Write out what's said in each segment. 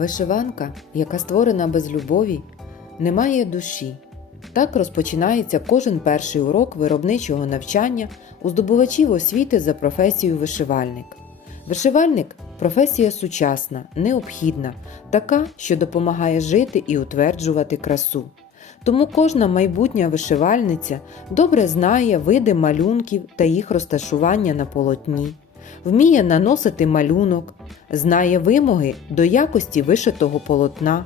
Вишиванка, яка створена без любові, не має душі. Так розпочинається кожен перший урок виробничого навчання у здобувачів освіти за професією вишивальник. Вишивальник професія сучасна, необхідна, така, що допомагає жити і утверджувати красу. Тому кожна майбутня вишивальниця добре знає види малюнків та їх розташування на полотні, вміє наносити малюнок, знає вимоги до якості вишитого полотна,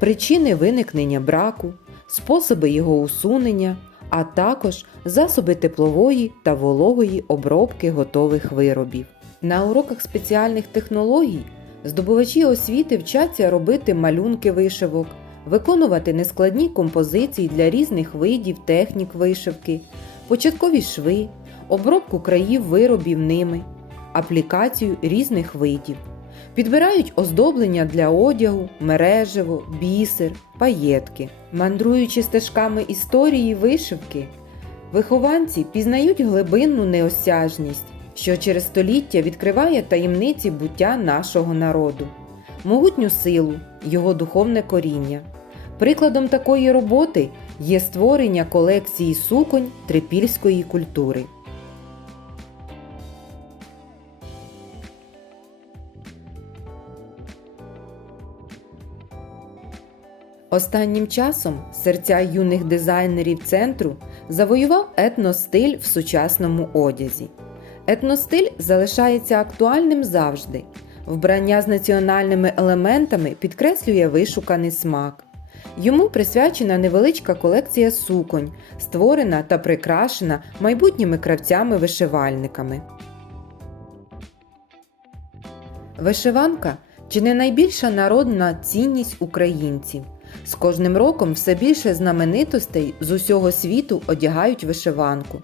причини виникнення браку, способи його усунення, а також засоби теплової та вологої обробки готових виробів. На уроках спеціальних технологій здобувачі освіти вчаться робити малюнки вишивок, виконувати нескладні композиції для різних видів технік вишивки, початкові шви, обробку країв виробів ними, аплікацію різних видів. Підбирають оздоблення для одягу, мережево, бісер, паєтки. Мандруючи стежками історії вишивки, вихованці пізнають глибинну неосяжність, що через століття відкриває таємниці буття нашого народу, могутню силу, його духовне коріння. Прикладом такої роботи є створення колекції суконь трипільської культури. Останнім часом серця юних дизайнерів центру завоював етностиль в сучасному одязі. Етностиль залишається актуальним завжди. Вбрання з національними елементами підкреслює вишуканий смак. Йому присвячена невеличка колекція суконь, створена та прикрашена майбутніми кравцями-вишивальниками. Вишиванка чи не найбільша народна цінність українців. З кожним роком все більше знаменитостей з усього світу одягають вишиванку.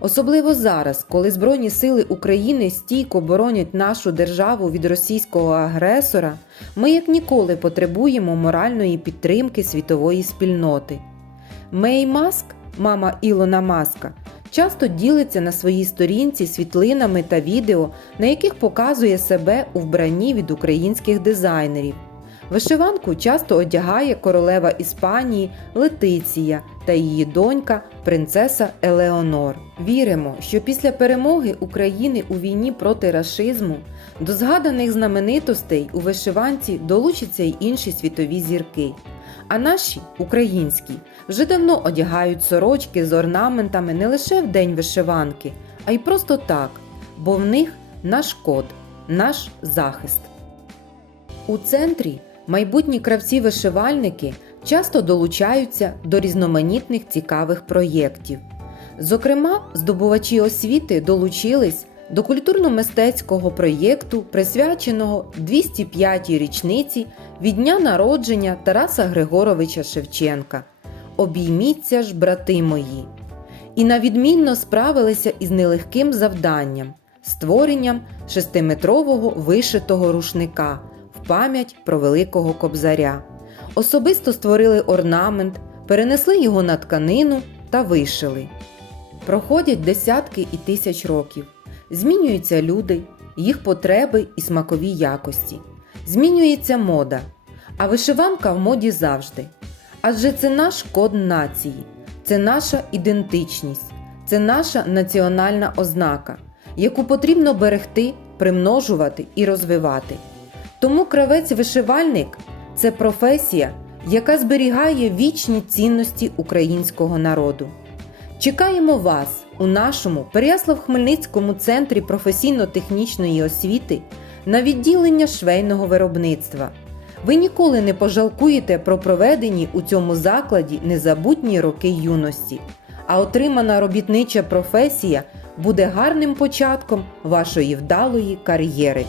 Особливо зараз, коли Збройні сили України стійко боронять нашу державу від російського агресора, ми як ніколи потребуємо моральної підтримки світової спільноти. Мей Маск, мама Ілона Маска, часто ділиться на своїй сторінці світлинами та відео, на яких показує себе у вбранні від українських дизайнерів. Вишиванку часто одягає королева Іспанії Летиція та її донька принцеса Елеонор. Віримо, що після перемоги України у війні проти рашизму до згаданих знаменитостей у вишиванці долучаться й інші світові зірки. А наші, українські, вже давно одягають сорочки з орнаментами не лише в день вишиванки, а й просто так, бо в них наш код, наш захист. У центрі майбутні кравці-вишивальники часто долучаються до різноманітних цікавих проєктів. Зокрема, здобувачі освіти долучились до культурно-мистецького проєкту, присвяченого 205-й річниці від дня народження Тараса Григоровича Шевченка. Обійміться ж, брати мої! І на відмінно справилися із нелегким завданням створенням шестиметрового вишитого рушника пам'ять про Великого Кобзаря. Особисто створили орнамент, перенесли його на тканину та вишили. Проходять десятки і тисяч років. Змінюються люди, їх потреби і смакові якості. Змінюється мода, а вишиванка в моді завжди. Адже це наш код нації, це наша ідентичність, це наша національна ознака, яку потрібно берегти, примножувати і розвивати. Тому кравець-вишивальник це професія, яка зберігає вічні цінності українського народу. Чекаємо вас у нашому Переяслав-Хмельницькому центрі професійно-технічної освіти на відділення швейного виробництва. Ви ніколи не пожалкуєте про проведені у цьому закладі незабутні роки юності, а отримана робітнича професія буде гарним початком вашої вдалої кар'єри.